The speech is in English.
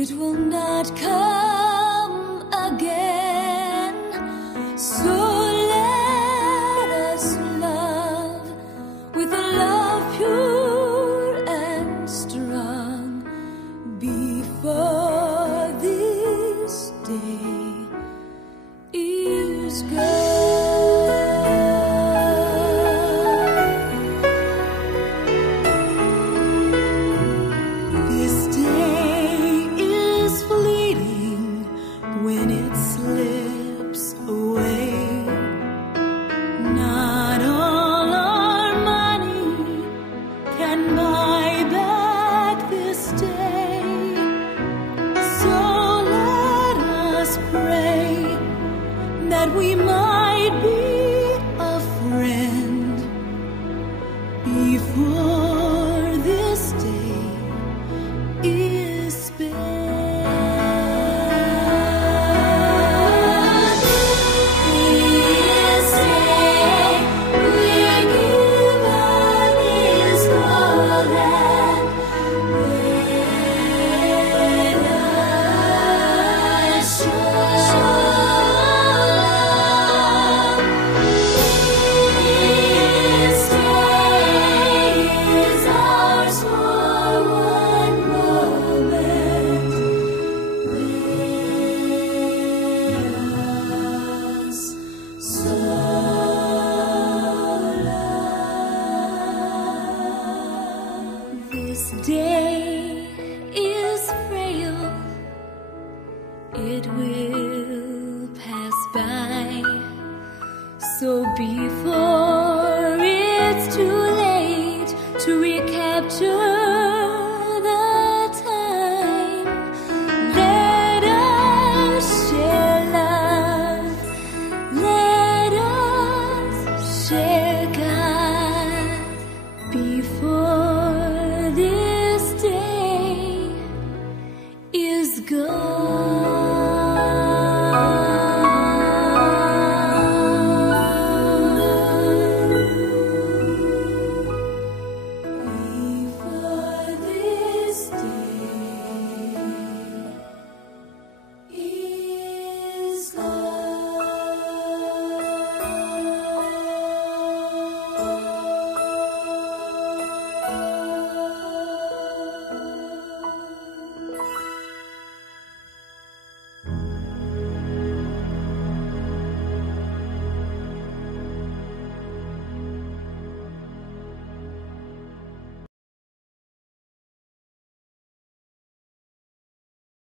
it will not come again. So let us love with a love pure and strong before this day is gone. This day is fleeting when it slips away. Not all our money can buy back this day. So let us pray that we might be a friend before this day is spent. This day we give up this golden. Let us show love. This day is ours for one moment. Let us sow love. This day is frail. It will